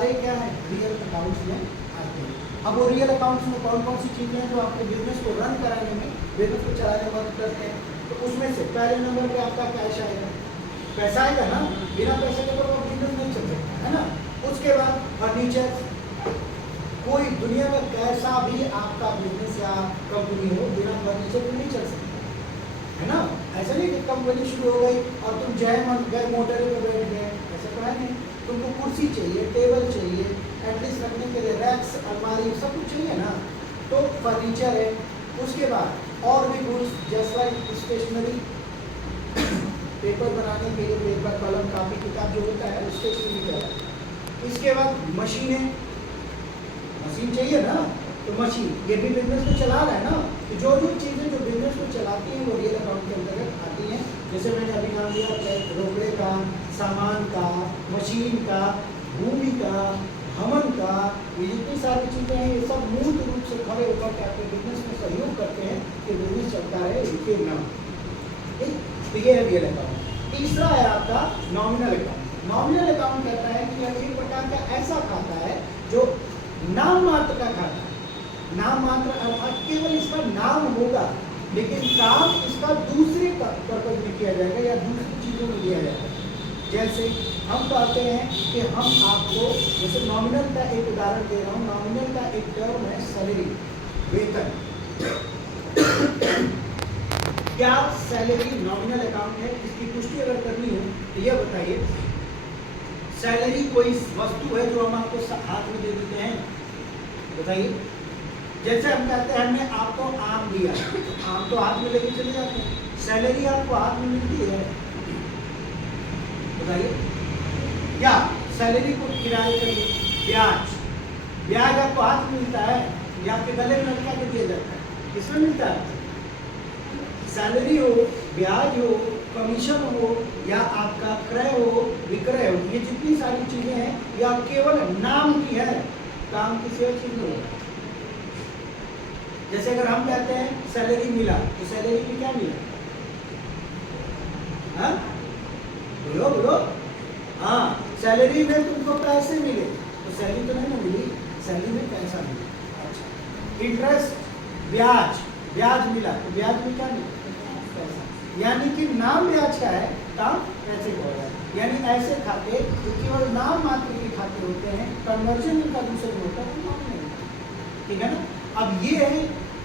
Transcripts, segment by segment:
सारे क्या है रियल अकाउंट्स में आते हैं। अब वो रियल अकाउंट्स में कौन कौन सी चीज़ें हैं जो आपके बिजनेस को रन कराने में, बिजनेस को चलाने में मदद करते हैं। तो उसमें से पहले नंबर पे आपका कैश आएगा, पैसा आएगा ना, बिना पैसे के तो बिजनेस नहीं चल सकता है ना। उसके बाद फर्नीचर, कोई दुनिया में कैसा भी आपका बिजनेस या कंपनी हो बिना फर्नीचर के नहीं चल सकता है ना। ऐसा नहीं कि कंपनी शुरू हो गई और तुम जय मन गए मोटर पे बैठ गए, ऐसा तो है नहीं। तुमको कुर्सी चाहिए, टेबल चाहिए, एटलीस्ट रखने के लिए रैक्स, अलमारी, सब कुछ चाहिए ना, तो फर्नीचर है। उसके बाद और भी गुड्स जैसे लाइक स्टेशनरी, पेपर बनाने के लिए पेपर, कलम, कापी, किताब जो होता है स्टेशनरी कहलाता है। इसके बाद मशीनें, मशीन चाहिए ना, तो मशीन ये भी बिजनेस को चला रहा है ना। तो जो जो चीज़ें जो बिजनेस को चलाती हैं वो रियल अकाउंट के अंतर्गत आती हैं। जैसे मैंने अभी नाम लिया रोकड़े का, सामान का, मशीन का, भूमि का, हवन का, ये जितनी सारी चीज़ें हैं ये सब मूल रूप से खड़े होकर के आपके बिजनेस में सहयोग करते हैं कि बिजनेस चलता रहे, रुके ना। ठीक, तो ये है रियल अकाउंट। तीसरा है आपका नॉमिनल अकाउंट। नॉमिनल अकाउंट कहता है कि यह एक प्रकार का ऐसा खाता है जो नाम मात्र का खाता है। नाम मात्र अर्थात केवल इसका नाम होगा लेकिन काम इसका दूसरे पर्पज में किया जाएगा या दूसरी चीज़ों में लिया जाएगा। जैसे हम कहते हैं कि हम आपको, जैसे नॉमिनल का एक उदाहरण दे रहा हूँ, नॉमिनल का एक टर्म है सैलरी, वेतन। क्या सैलरी नॉमिनल अकाउंट है? इसकी पुष्टि अगर करनी हो तो यह बताइए, सैलरी कोई वस्तु है जो हम आपको हाथ में दे देते हैं? बताइए। जैसे हम कहते हैं हमने आपको आम दिया, आम तो हाथ में लेके चले जाते हैं, सैलरी आपको हाथ में मिलती है? बताइए। या सैलरी को किराए पर, ब्याज, ब्याज आपको हाथ में मिलता है या आपके गले में लटका के दिया जाता है? किसमें मिलता है? सैलरी हो, ब्याज हो, कमीशन हो या आपका क्रय हो, विक्रय हो, ये जितनी सारी चीजें हैं या केवल नाम की है, काम किसी और चीज में होगा। जैसे अगर हम कहते हैं सैलरी मिला तो सैलरी में क्या मिला? हाँ बोलो बोलो। हाँ, सैलरी में तुमको पैसे मिले तो सैलरी तो नहीं ना मिली, सैलरी में पैसा मिला। अच्छा, इंटरेस्ट, ब्याज, ब्याज मिला तो ब्याज में क्या मिला? पैसा। यानी कि नाम ब्याज का है, काम पैसे का होगा। यानी ऐसे खाते जो केवल नाम मात्र के खाते होते हैं, कन्वर्जन इनका दूसरे में होता है तो नाम नहीं होता। ठीक है ना। अब ये है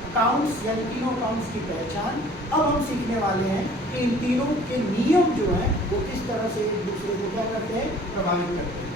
अकाउंट्स यानी तीनों अकाउंट्स की पहचान। अब हम सीखने वाले हैं कि इन तीनों के नियम जो हैं वो किस तरह से एक दूसरे को क्या करते हैं, प्रभावित करते हैं।